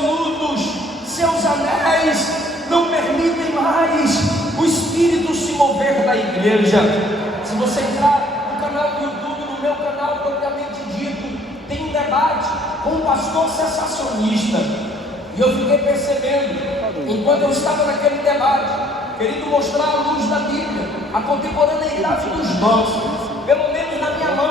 canudos, seus anéis não permitem mais o Espírito se mover na igreja. Se você entrar no canal do YouTube, no meu canal propriamente dito, tem um debate com um pastor sensacionista. E eu fiquei percebendo, enquanto eu estava naquele debate, querendo mostrar a luz da Bíblia, a contemporaneidade dos dons. Pelo menos na minha mão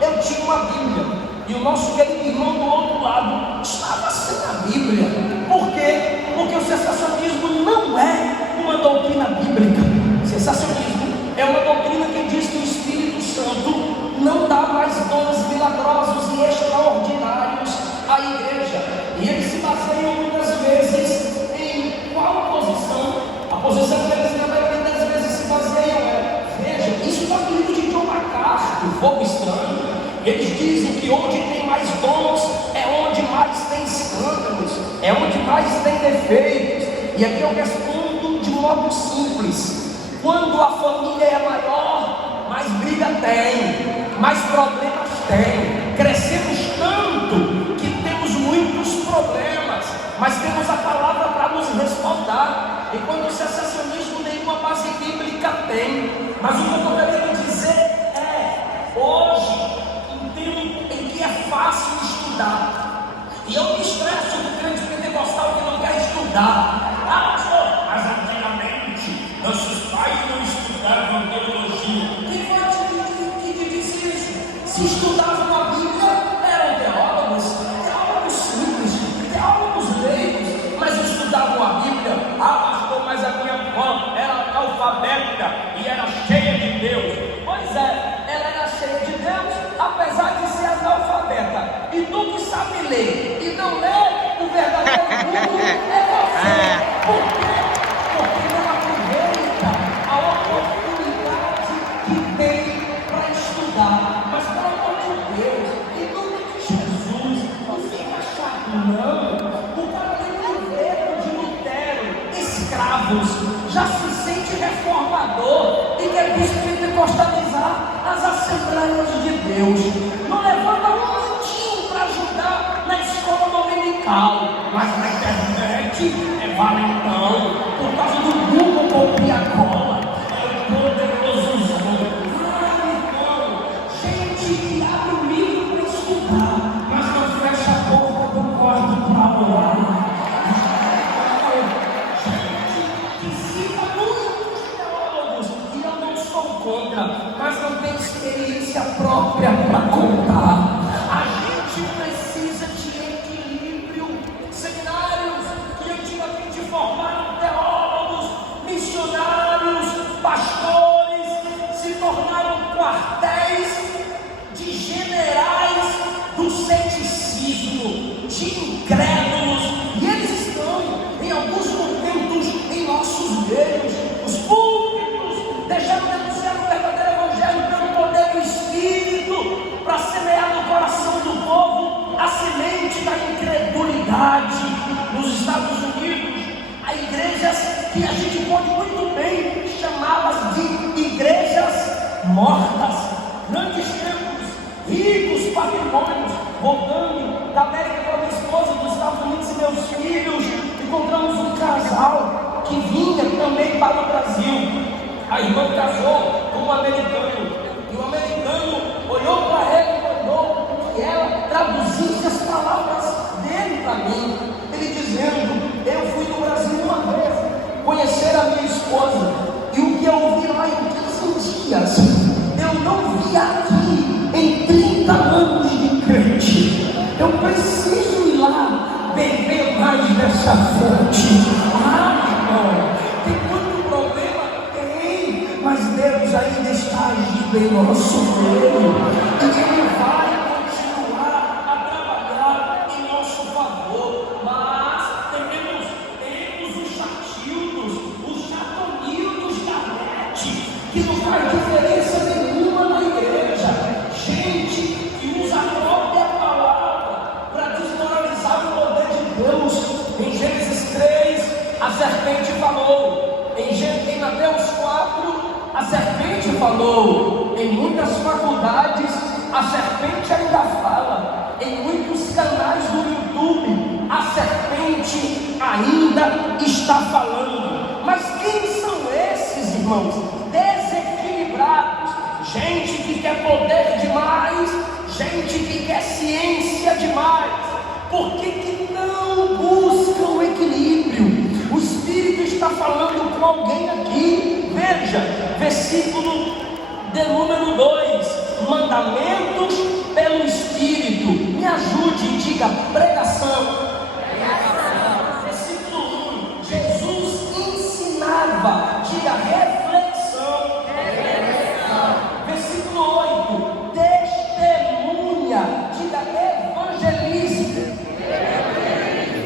eu tinha uma Bíblia, e o nosso querido irmão do outro lado estava sem a Bíblia. Por quê? Porque o sensacionismo não é uma doutrina bíblica. Sensacionismo é uma doutrina que diz que o Espírito Santo não dá mais dons milagrosos e extraordinários à igreja. E eles se baseiam muitas vezes em qual posição? A posição que eles na maioria das vezes se baseiam veja, isso está no livro de John MacArthur, o Fogo Estranho. Eles dizem que onde tem mais dons é onde mais tem escândalos, é onde mais tem defeitos. E aqui eu respondo de modo simples: quando a família é maior, mais briga tem, mais problemas tem. Crescemos tanto que temos muitos problemas, mas temos a palavra para nos respaldar. Enquanto o sensacionismo nenhuma base bíblica tem. Mas o que eu estou querendo dizer é, hoje, em que é fácil estudar, e eu me estresso do crente pentecostal que não quer estudar. Ah, pastor, mas antigamente nossos pais não estudavam teologia. Quem foi que disse isso? Se estudavam a Bíblia, eram teólogos simples, teólogos leigos, mas estudavam a Bíblia. Ah, pastor, mas a minha avó era analfabeta e era cheia de Deus. Pois é, ela era cheia de Deus, apesar de ser analfabeta. E tu que sabe ler e não lê, o verdadeiro mundo é você. Por quê? Porque não aproveita a oportunidade que tem para estudar. Mas pelo amor de Deus, em nome de Jesus, não fica chato não. O cara lê o livro de Lutero, Escravos, já se sente reformador e quer pentecostalizar as Assembleias de Deus. Não levanta um minutinho para ajudar na escola dominical, mas na internet é valentão, por causa do Google copia a cola, é o poderosozão. Gente que abre o livro para estudar, mas não fecha a porta do quarto para orar. Mas não tem experiência própria para contar. A gente precisa de equilíbrio. Seminários que antigamente formaram teólogos, missionários, pastores, se tornaram quartéis de generais do ceticismo, de incrédulos, e eles estão em alguns momentos em nossos meios. Os púlpitos deixaram denunciar o verdadeiro evangelho pelo poder do Espírito, para semear no coração do povo a semente da incredulidade. Nos Estados Unidos, há igrejas que a gente pode muito bem chamá-las de igrejas mortas, grandes templos, ricos patrimônios. Voltando da América com a minha esposa, dos Estados Unidos e meus filhos, encontramos um casal que vinha também para o Brasil. A irmã casou com um americano, e o americano olhou para ela e mandou que ela traduzisse as palavras dele para mim. Ele dizendo: eu fui no Brasil uma vez conhecer a minha esposa, e o que eu ouvi lá em 15 dias, eu não vi aqui em 30 anos de crente. Eu preciso ir lá beber mais dessa fonte. Ah, irmão, tem muito problema? Tem, mas Deus ainda está agindo em nosso meio, e Ele vai continuar a trabalhar em nosso favor. Mas temos os chatildos, os chatonildos da net, que não faz diferença nenhuma na igreja. Gente que usa a própria palavra para desmoralizar o poder de Deus. Em Gênesis 3, a serpente falou. Em Mateus 4, a serpente falou. Em muitas faculdades, a serpente ainda fala. Em muitos canais do YouTube, a serpente crente ainda está falando. Mas quem são esses, irmãos? Desequilibrados, gente que quer poder demais, gente que quer ciência demais. Por que não buscam o equilíbrio? O Espírito está falando com alguém aqui. Veja, versículo de número 2: mandamentos pelo Espírito. Me ajude e diga pregação. Versículo 1: Jesus ensinava, diga reflexão. Versículo 8: testemunha, diga evangelismo.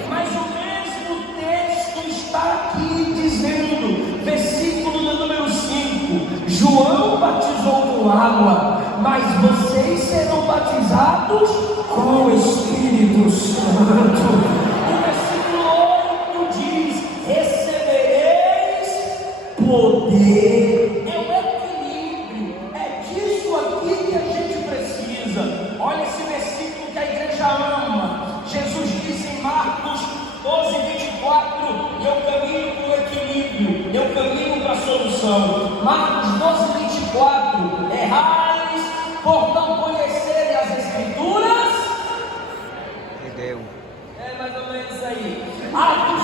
Mas o mesmo texto está aqui dizendo, versículo do número 5: João batizou com água, mas vocês serão batizados com o Espírito Santo. O versículo 8 diz: recebereis poder. É o equilíbrio, é disso aqui que a gente precisa. Olha esse versículo que a igreja ama. Jesus disse em Marcos 12:24: eu caminho para o equilíbrio, eu caminho para a solução. Marcos 12:24: errais por não conhecerem as Escrituras. Entendeu? É mais ou menos isso aí. Atos